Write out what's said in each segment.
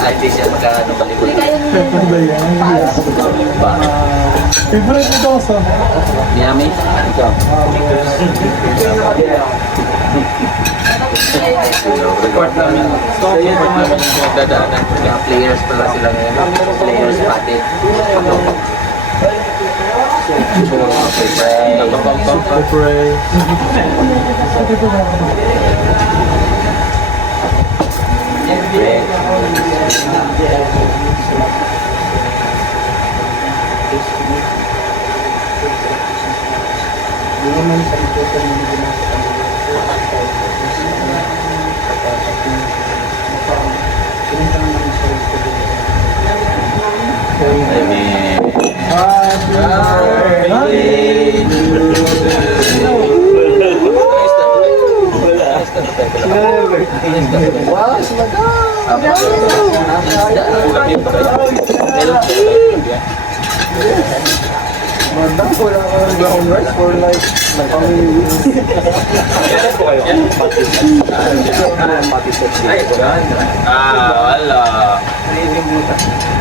Ay, di siya magkano balibot. Ano ba yan? Favorite mo daw sa? Miami? Ikaw. Report namin. So, yun yung mga dadaanan. Mga players pala sila ngayon. Players pati. Okay, pray. Mandang ko lang ang ground rice for like how many weeks? Wala.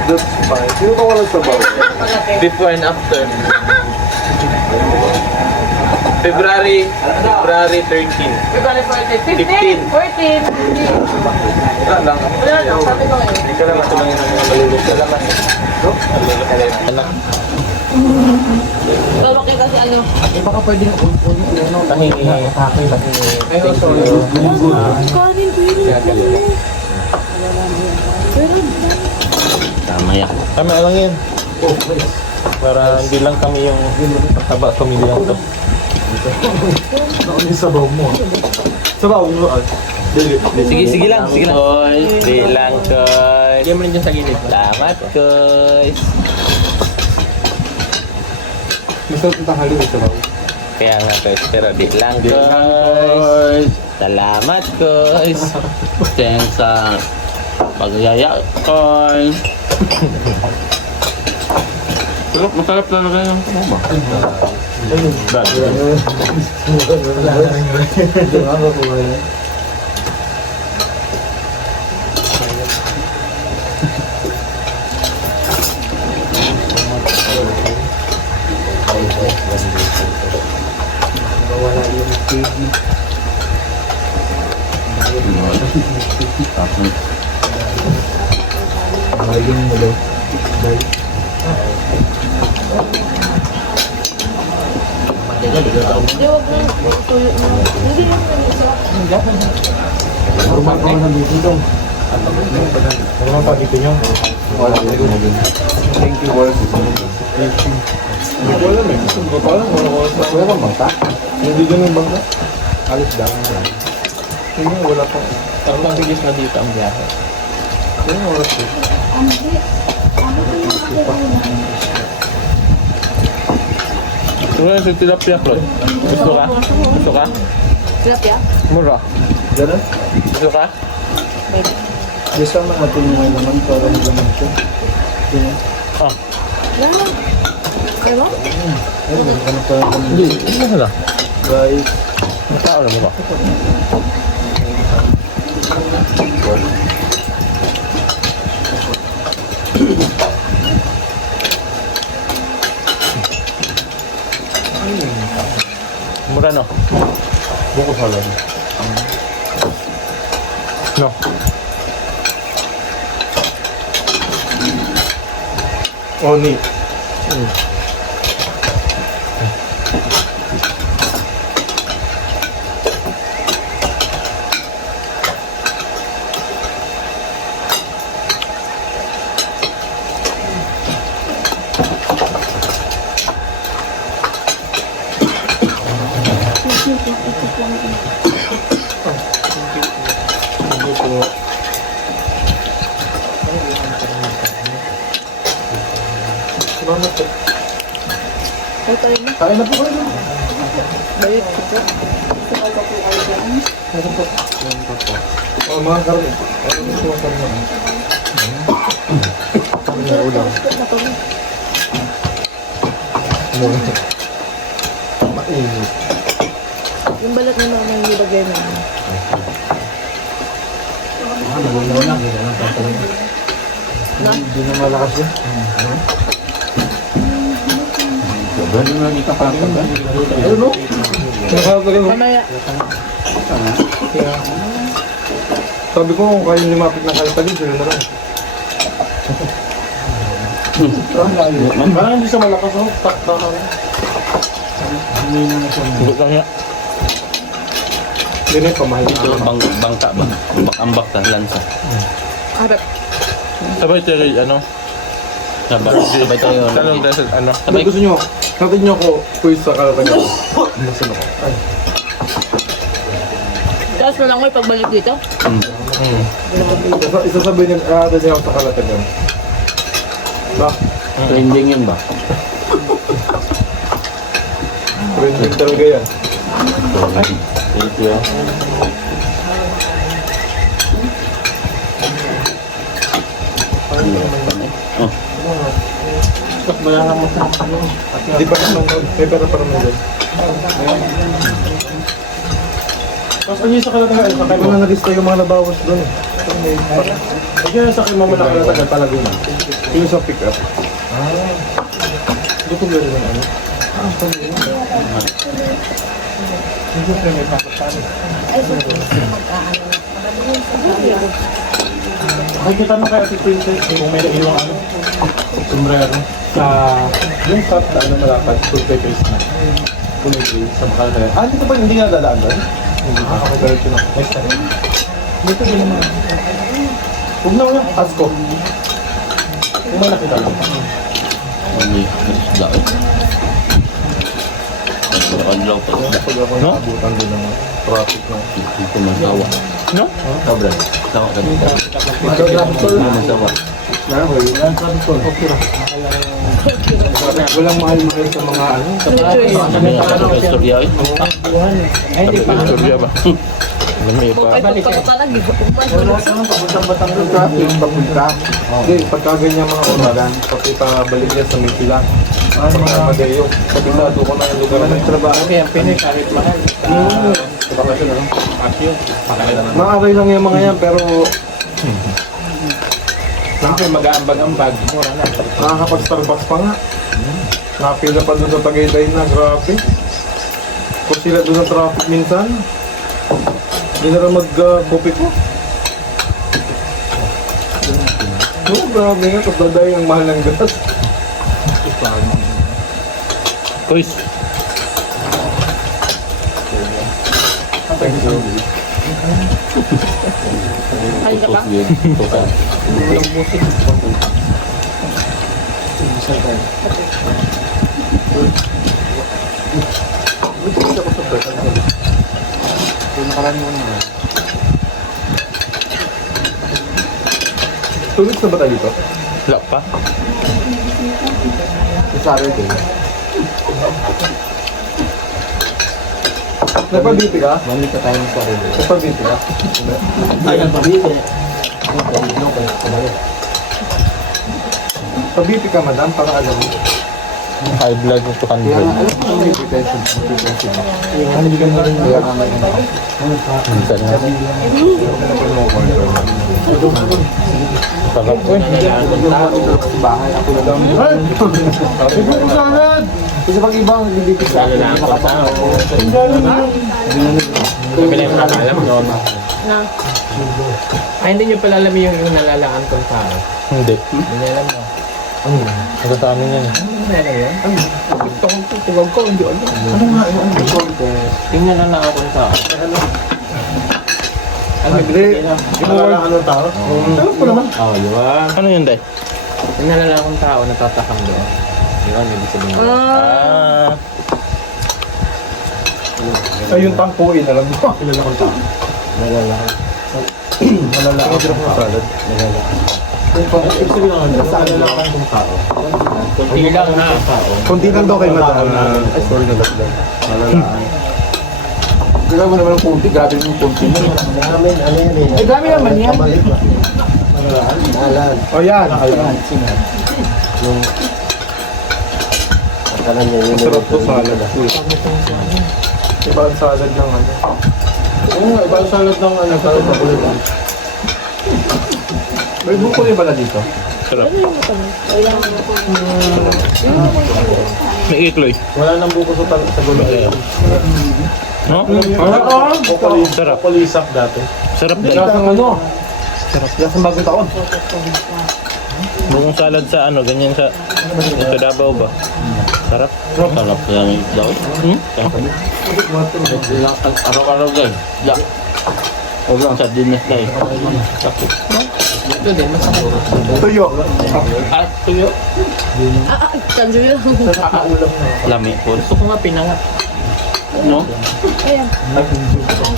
That's fine. Sino ka walang sabaw? Before and after. February 13. February 14. 15. 14. Wala lang. Wala lang, sabi ko eh. Hindi ka lang matulungin ng mga malulog sa laman. Anak. Bawak kayo kasi ano. Baka pwedeng Tahingi. Ayun, sorry. Kanin ko yun. Tama yan. Kami lang yan. Para hindi lang kami yung taba pamilya to. Ano yung sabaw mo? Sabaw mo ah. Sige lang. Koy, bilang koy. Diyan mo rin dyan sa gilid. Salamat koy. Masarap ng tanghali yung sabaw. Kaya nga koy, pero di lang koy. Salamat koy. Thanks sa pagyaya koy. Pero masarap talaga yung kumama. Bad. Wala na rin yun. Hindi nga ba po ba yan? Wala yung KG. Baling mo daw. Baling. Hindi, wag lang. Tuyo na. Hindi yung Rumakang na dito daw. Ano ang pagkito nyo? Wala. Thank you. Wala. Wala may. Wala bang bangka? Hindi dyan yung bangka? Alis daw. Hindi, wala pang. Ang bilis na dito ang biyahe. Kaya oras ko. Ano yung tilapia koy? Gusto ka? Gusto ka? Tilapia? Mura. Ganun? Gusto ka? Gusto naman natin yung naman para hindi naman siya. Ganyan. Ah. Ano? Ano? Ayun, ano pa naman. Hindi. Ano sila? Guys. Ang tao na mo ba? Mura no? Buko salad. No. Oni. Ay, tayo na. Kain na po kayo. Bayot ko po. Oh, mga karne. Ano yung mga karne? Ano yung ulam? Mainit. Yung balat ni mama yung nilagay mo. Ano lang, hindi na lang Hindi na malakas yun. Gano'n na kita pa. Ayun no? Nakakagaling. Mamaya. Sabi ko kung kayo lumapit na kalpalid, sila na lang. Parang hindi siya malakas, no? Takta na lang. Hindi na siya. Huwag lang nga. Hindi na yung pamahal. Ito, bangka ba? Ambak ta, lansa. Harap. Sabay tayo, ano? Sabay tayo. Talong tayo sa, ano? Sabay, Gusto nyo, natin nyo ako quiz sa kalpalid. Nasaan ako? Ay. Tapos mo lang ko pagbalik dito. Isasabihin niya ako sa kalpalid. Ba? trending yun ba? Trending talaga yan. Thank you. Hindi pa naman, may pera pa naman doon. Tapos ano yung sa kalatagan? Sakay mo na nalista yung mga nabawas doon. Ay, yung sakay mo na kalatagan talaga yun. Yung sa pick up. Hindi ko gano'n ng ano. Hindi ko may papasali. Nakikita mo kaya si Princess kung may naiwang ano, sombrero sa yung top na ano malapad, full face na. Full face sa makalakaya. Ah, dito ba hindi nga dadaan doon? Hindi pa. Okay, pero ito na. Next time. Dito din naman. Huwag na wala. Ask ko. Kung may nakita lang. Hindi, nasisda eh. Nagkakadlaw pa. Pag ako nakabutan din ng traffic na. Hindi ko masawa. No? Sobra. Sama ka dito. Traffic Hindi masawa. walang mahal-mahal sa mga ano. Kami nga sa istorya eh. Istorya ba? Lami pa. Ay, pagkakapalag. Papuntang Batangas traffic, papunta. Hindi, pagka ganyan mga umagan, pakita-balik niya sa Mipila. Mga Madeo. Kabisado ko na yung lugar na yung trabaho. Kaya ang Pinoy kahit mahal. Bakasyon na lang. Akyo. Maaray lang yung mga yan, pero Siyempre mag-aambag-ambag. Mura na. nakakapag-Starbucks pa nga. Nakapila pa doon sa Tagaytay na, grabe. Kung sila doon sa traffic minsan, hindi na rin mag-coffee ko. Oo, grabe nga, kapag ang mahal ng gas. Quiz. Thank you. Ay, ka pa? Tukan. Tulis na ba tayo dito? Wala pa. Sa Saturday. Nagpa-BP ka? Balik ka tayo sa rin. Nagpa-BP ka? Ay, nagpabili. Pa-BP ka, madam, para alam mo. High blood ng 200. Alam mo na may hypertension. Hindi ka na rin kaya nga may Minsan nga. Sarap po eh. bahay. Ako na daw. Ay! Sabi ko kung saan! Kasi pag ibang bibigit sa akin, nakapasama ko. Kabila yung alam noon. Na. Ay, hindi nyo pala alam yung nalalaan kong tao. Hindi. Hindi alam mo. Ano sa amin yan? Gusto kong tutugag ko, hindi alam. Ano nga yun? Ano nga Tingnan na lang akong tao. Hindi. Inalalaan ng tao? Alam ko naman. Oh, yun. Ano yun, Day? Yung nalala akong tao, natatakam doon. Yun, ibig sabihin. Ah. Ay, yung tangkuin, alam mo. Kilala kong tao. Nalalaan ng salad. Nalalaan ng tao. Kunti lang ha. Kunti lang daw kay madam. Ay, sorry na lang. Nalalaan. Kailangan mo naman ng kunti, grabe yung kunti mo. Ay, dami naman yan. O yan. Masarap to salad. Iba ang salad ng ano. Oo nga, iba ang salad ng ano. May buko rin pala dito. Sarap. Ano yung matamis? Kailangan mo. May ikloy. Wala nang buko sa gulo. No? Sarap. Kulisak dati. Sarap din. Ano? Sarap. Lasang bagong taon. Bukong salad sa ano, ganyan sa Davao ba? Sarap. Sarap yan daw. Araw-araw guys. Ya. O lang sa dinas na Sakit. Ito din, masarap. Tuyo. Ah, tuyo. Kanjoy lang. Lami po. Gusto ko nga pinangat. No? Ayan.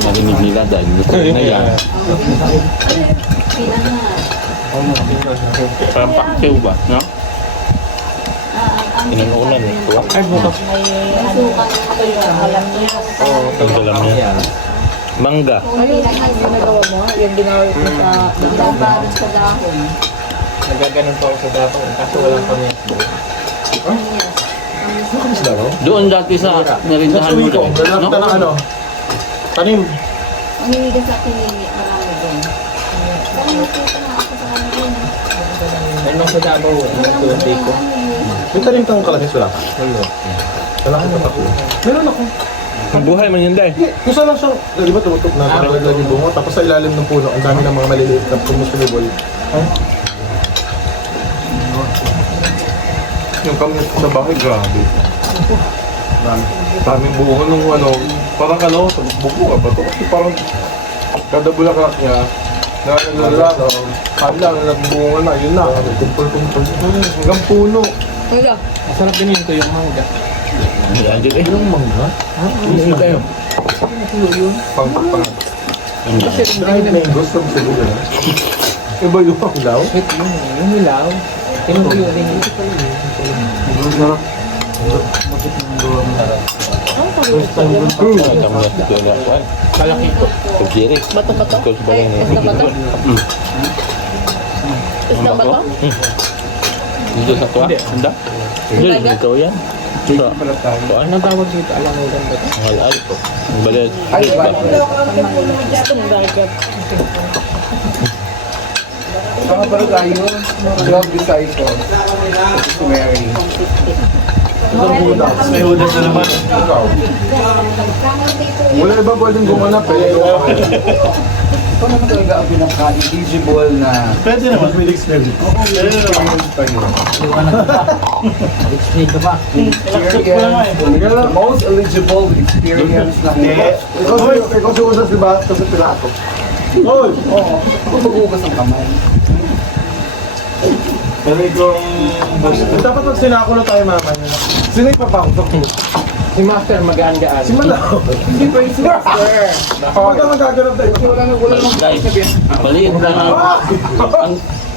Narinig nila dahil gusto na yan. Parang paksiw ba? No? Inuunan eh. Tuwa. Ay, bukas. Alam niya. Ang dalam niya. Mangga. Ayun, ang ginagawa mo, yung ginawin ko sa dahon. Nagaganon pa ako sa dapat. Kaso walang kami. Doon dati sa narindahan mo Nasuwi ko. doon. Lalapta ng ano? Tanim. Ang hinigas sa akin, marami din. Saan nakita na ako sa kanila? Ay, nung sa Davao, nung tuwante ko. May tanim kang kalasis wala. Wala. Wala akong ako. Meron ako. Ang buhay man yun dahil. Kung saan lang siya, di ba tumutok na nalaglag yung bungo, tapos sa ilalim ng puno, ang dami ng mga maliliit na combustible. Yung kami sa bahay, grabe. Daming bunga nung ano, parang ano, buko ka ba ito? Kasi parang kada bulaklak niya, nalala, kala, nagbunga na, yun na. Kumpul-kumpul. Hanggang puno. Wala. Masarap din yun ito yung mangga. Andiyan eh. Yung mangga? Hindi kayo. Pang. Kasi Dried mangoes from Cebu na. Iba yung ilaw? sweet yun. Yung hilaw. Tinutuyo din yun. Ang pagod. Malaki ko. Kagiri. Bato-bato? Kung sa bagay na Isda bato? Isda bato? Dito sa tuwa? Handa? Hindi, dito yan. Sa tuwa. Anong tawag dito? Alam mo lang ba ito? Halal po. Ang balit. Isda dagat. Mga pala tayo, job recycle. Si Mary. May udas na naman. Ikaw. Wala iba pwedeng gumanap eh. Ito naman talaga ang pinaka-eligible na Pwede naman, may dictionary. experience pa yun. Explain ka ba? The most eligible experience na Ikaw si Usas, di ba? Ito sa Pilato. Oy! Oo, paghugas ng kamay. Pero itong... Dapat pag sinako na tayo mama niya. Sino yung papakot? Si Master magaan-gaan. Si Malaw. Hindi pa yung sister. Huwag ka magaganap tayo. Wala nang Maliit lang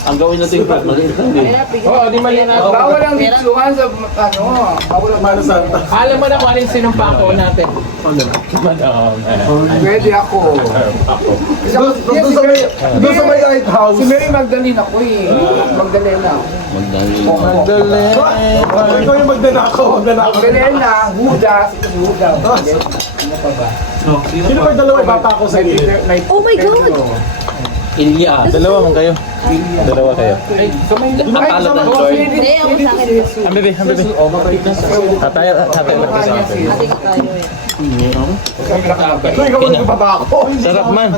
ang gawin natin pa. Maliit lang din. Oo, di mali na. bawal ang bitsuhan sa ano, bawal ang Mana Santa. Alam mo na kung alin sinumpa ako natin. Madam. Pwede ako. Doon sa may lighthouse. Si Mary Magdalene ako eh. Magdalena. Magdali. Ikaw yung magdanakaw. Magdalena, Judas, ito si Judas. Ano pa ba? Sino ba yung dalawa bata ko sa iyo? Oh my God! Ilya. Dalawa man kayo. Dalawa kayo. Ay, kamay lang. Akala na Lord. Hindi, ako sa akin. Ang bebe, ang bebe. Tatay lang sa akin. Ate ka tayo eh. So ikaw yung bata ko. Sarap man.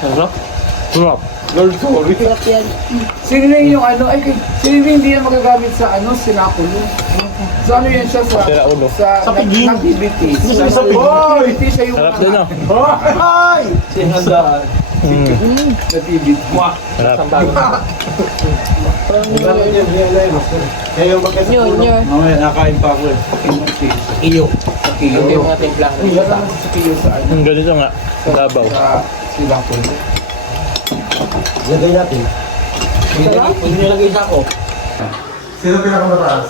Sarap. Sarap. Lord, sorry. Sarap yan. Sino na yung ano, ay, sino na hindi yan magagamit sa ano, sinakulo. So ano yan siya sa, Sira ulo. Sa piging. activities. Sa piging. Activities siya yung Sarap din oh. Ay! activity. Sarap. Junior. Mamaya nakain pa ako eh. Iyo. Ito yung ating plan. Wala naman sa kiyo sa ano, Ang ganito nga. Labaw. sa sinakulo. Lagay natin. Sino pinakamataas?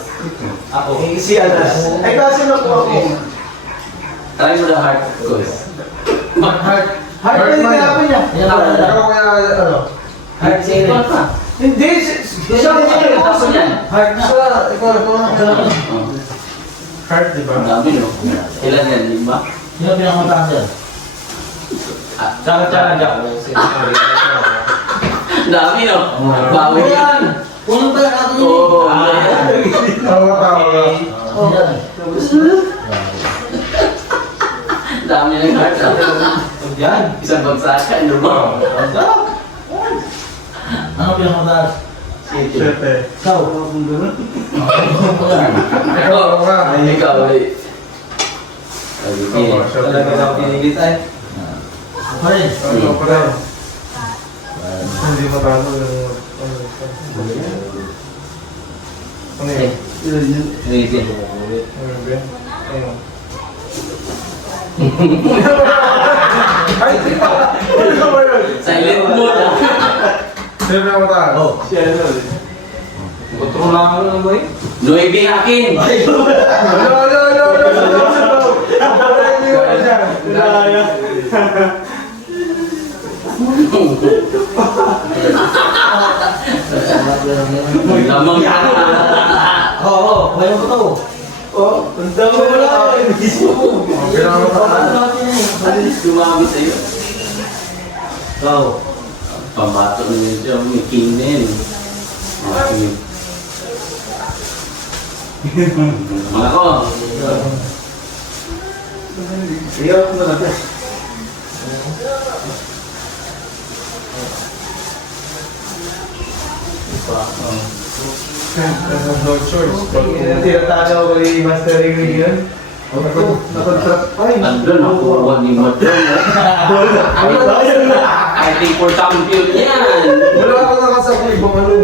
Ako. Si Anas. Ay kasi na po ako. Try mo the heart goes. Heart na nilapin niya. Ikaw kaya ano? Heart siya Hindi. Siya na niya. Heart siya. Ikaw na. Heart, di ba? Dami no? Ilan yan? 5? Sino pinakamataas yan? Dami no? Bawi yan! Oo. Tawa-tawa. Dami ng karta. Yan. Isang bagsakan. Ano ba? Ano pinakamataas? Siyete. Ikaw, kung gano'n. Ikaw nga. Ay, ikaw ay. Ikaw, siyete. Talaga lang pinigit ay. Okay. Ikaw pa rin. Hindi matalo yung... Ano yun? Easy. Ano ba? Ano? Ay, di ba? Ano ba yun? Silent mode. Sino na matalo? Oh. Kontrol lang ako ba eh? Nuevi akin. Lamang yan. Oo, mayroon ko to. Ang dami mo lang. Dumami sa'yo. Ikaw. Pamato na yun siya. May king na yun. Ako. Ikaw mo na ito. No choice. Tinatalo ko yung mastering ring yun. Nakontrap. Ay, Andun ako. Huwag ni Madron. Fighting for champion yan. Wala ako nakasakong ibang ano.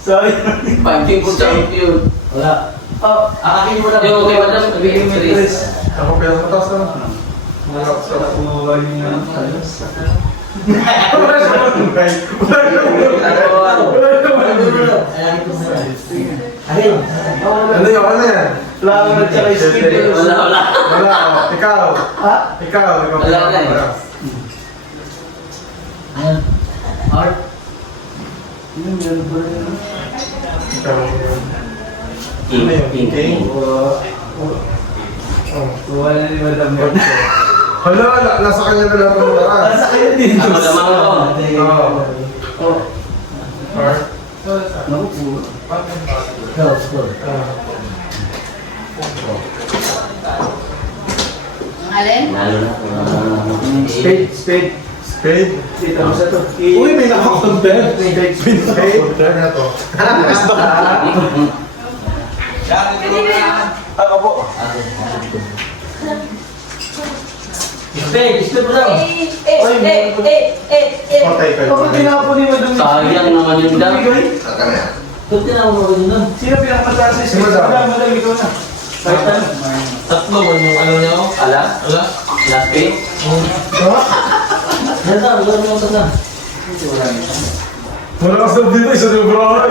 sorry. Fighting for champion. Wala. Oh, akakin mo na. Yung okay, madam. Bigyan mo yung tres. Ako pinamataas na. Wala ako sa Kuha niyo yung Wala siya matungkay. Wala siya matungkay. Ayun. Ano yun? Ano yan? Plano na tsaka speed. Wala, wala. Wala. Ikaw. Ha? Ikaw. Wala na eh. Ayan. Art. Yun, yun ba rin? Ikaw. King, king, king. Kuha na ni Madam York. Hala, nasa kanya na lang ang taas. Nasa kayo din. Ako naman ko. Oh. Art. Naku po. Ikaw, score. Ang alin? Nalo na. Spade, spade. Spade. Dito mo sa to. Uy, may nakakontent. Spade. Ano na to? Ako po. Spade, spade mo lang. Patay kayo. Bakit tinapon ni Madam York? Sayang naman yun daw. Bakit tinapon mo rin nun? Sino pinakamataas ni Si spade? Madam. Madam, ikaw na. Kahit ano? Tatlo mo yung ano niya ako. Ala? Wala? Last pay? Yan na, wala mo na. Wala ka sa dito, isa yung bro.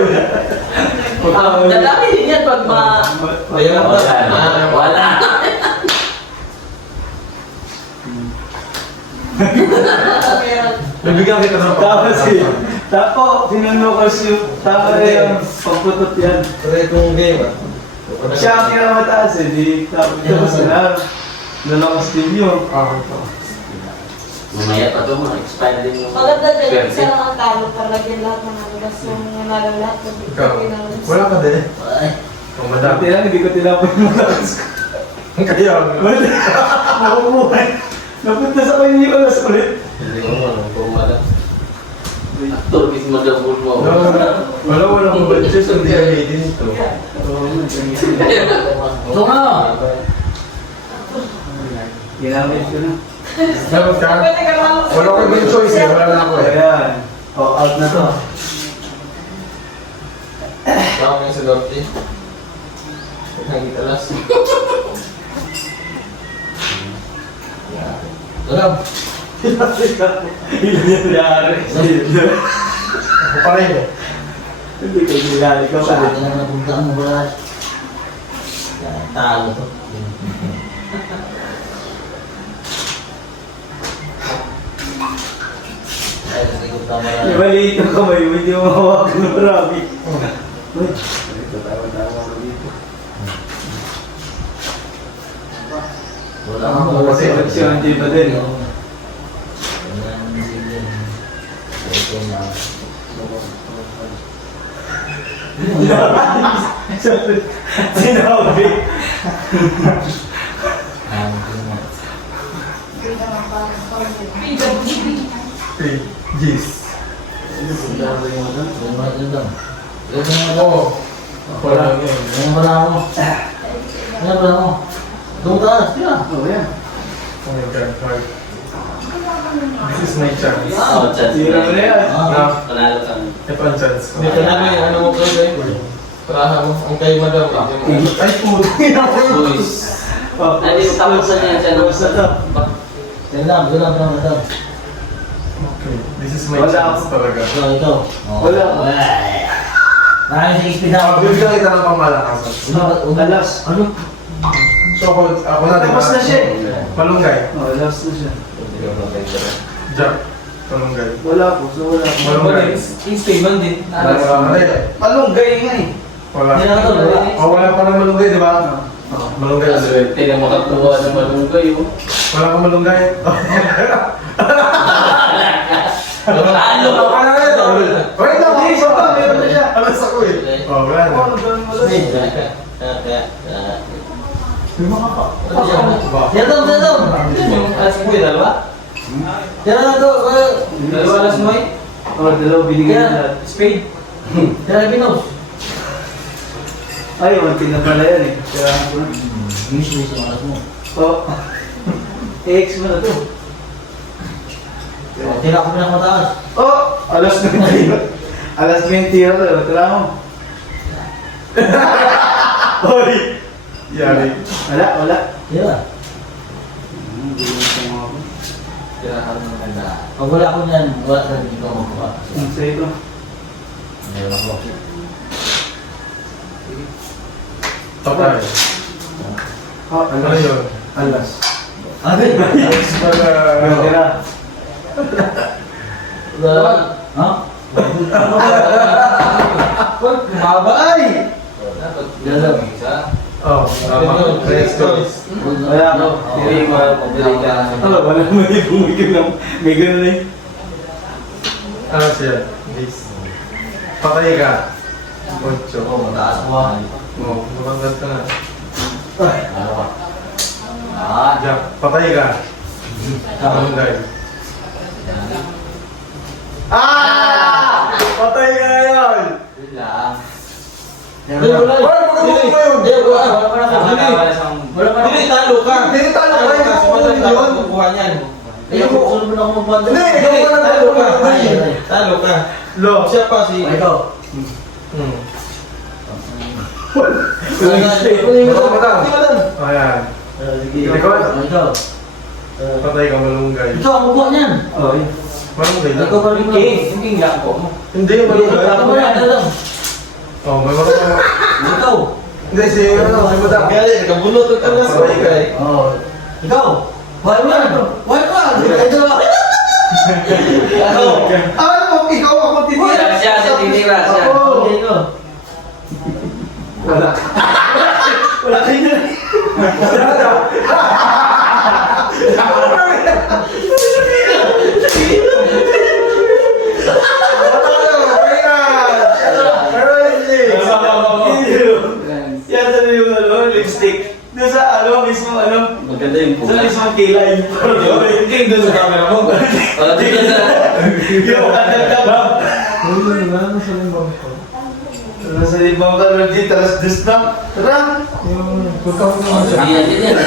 Dadami din yan pag ma... Ayan mo. Wala. Bibigyan kita ng Tapos si Tapo, sinunukos yung tama na yung pagputot yan. Try kong game ah. Siya ang pinakamataas eh, di tapos na nalakas din yun. Mamaya pa ito, ma-expire din yung... Maganda din, Swerte. isa lang ang talo para lagyan lahat ng nalabas yung nalalat. Ikaw. Wala ka din. Ang madami. Dati lang, hindi ko tinapon yung malakas ko. Kaya nga. Wala, makukuhay. Napunta sa kanya yung alas ulit. Hindi ko naman, kung wala. Actor, is madabul mo. Wala akong budget, hindi kami din ito. Ito nga! Ginamit ko na. Dapat ka? Wala ko ibang choice eh, wala na ako eh. Ayan. Oh, out na to. Tama nga sa Dorothy. Nakita last. Alam. Ilan yung nangyari? Ako pa rin eh. Hindi ko ginali ka pa. Saan na napuntaan mo ba? Talo to. Ay, nasikot na marami. Maliit ang kamay mo, hindi mo mahawakan ng marami. Uy, tatawa-tawa ko dito. Wala Ako mo. kasi Seleksyon di ba din? Wala mo din. Ito na. Sinabi. Yes. Oo. Wala yun. Ganyan pala ako. Ganyan pala ako. Tumutas, tira. Oh, yan. Oh my God, Mark. This is my chance. Oh, chance. Tira mo na yan. Panalo kami. Ito ang chance ko. Hindi ka namin, ano mo ko eh. Parahan mo, ang kayo madam. Ay, puto. Boys. Hindi, tapos na niya siya. Tapos na to. Yan lang, yan lang. Okay, this is my Wala chance ako. talaga. Ito. Wala. Nakakita sa speed ako. Bibigyan kita ng pamalakas. Alas. Ano? So ako na, Tapos na siya. Malunggay. Oh, alas na siya. Jack. Malunggay. Wala po, so wala po. Malunggay. Instagram din. Malunggay nga eh. Wala. Hindi na ito, wala. Oh, wala pa ng malunggay, di ba? Malunggay. Swerte na makakuha ng malunggay. Wala kang malunggay. Talo! Wala na ito. Wait lang, Hindi, isa pa, meron na siya. alas ako eh. Oh, wala na. Oh, ganun mo lang. May mga pa. Yan daw, yan daw. Yung alas mo yung dalawa? Yan lang daw. Dalawa alas mo eh? Oh, dalawa binigyan na lahat. Spade. Yan lang pinos. Ay, wanti na pala yan eh. Kaya ko na. Miss yung alas mo. Oh. X mo na to. Tira ko pinakamataas. Oh! Alas 20. Alas 20 yun. Tara mo. Hoy! Yari. Wala, wala. Yan. Tirahan mo na na. Pag wala ko niyan, wala ka rin ikaw magkuha. Ang sa'yo to. Meron ako. Patay. Oh, Ano yun? Alas. Agad ba? Alas pala. Tira. Wala. Ha? Maba ay! Yan. Oh, tama. Let's go. Wala ko. Tiri mo. Wala, wala mo yung bumigil ng may ganun eh. Ano siya? This. Patay ka. Ocho. Oo, mataas mo. Oh, matanggal ka na. Ano ka? Ah, Jack, patay ka. Malunggay. Ah! Patay ka ngayon! wala. Wala. Hindi, wala. Wala pa. Hindi, talo ka. Hindi, talo ka. Hindi ko kukunin yun. Kukuha niyan. Hindi, susunod mo na ako magbuwan. Hindi, ikaw ka na Talo ka. Ay, ay. Talo ka. Lo. Siya pa si... Ikaw. Oh, yan. Sige. Ikaw. Ikaw. Patay ka, malunggay. Ikaw ang magbuwan yan. Oh, yun. Malunggay lang. Ikaw pa rin mo. Hindi nga ako mo. Hindi, malunggay. Ikaw mo yan, ano? Oh, may malunggay. Ikaw. Hindi, si madam. Kaya rin, kabulot ka na sa kay. Oo. Ikaw. Buhay mo yan. Buhay mo yan. Ito ba? Ano mo? Ikaw ako titira. Siya, titira siya. Oo. Hindi ko. Wala. Wala kayo na. Yan sa yung ano, lipstick. Doon sa ano, mismo ano. Maganda yung Sa mismo kilay. Hindi doon sa camera mo. Dito sa... Yung kadagdag. Nasa limang ka, Lord, talas dus na. Tara! Yan, yan, yan.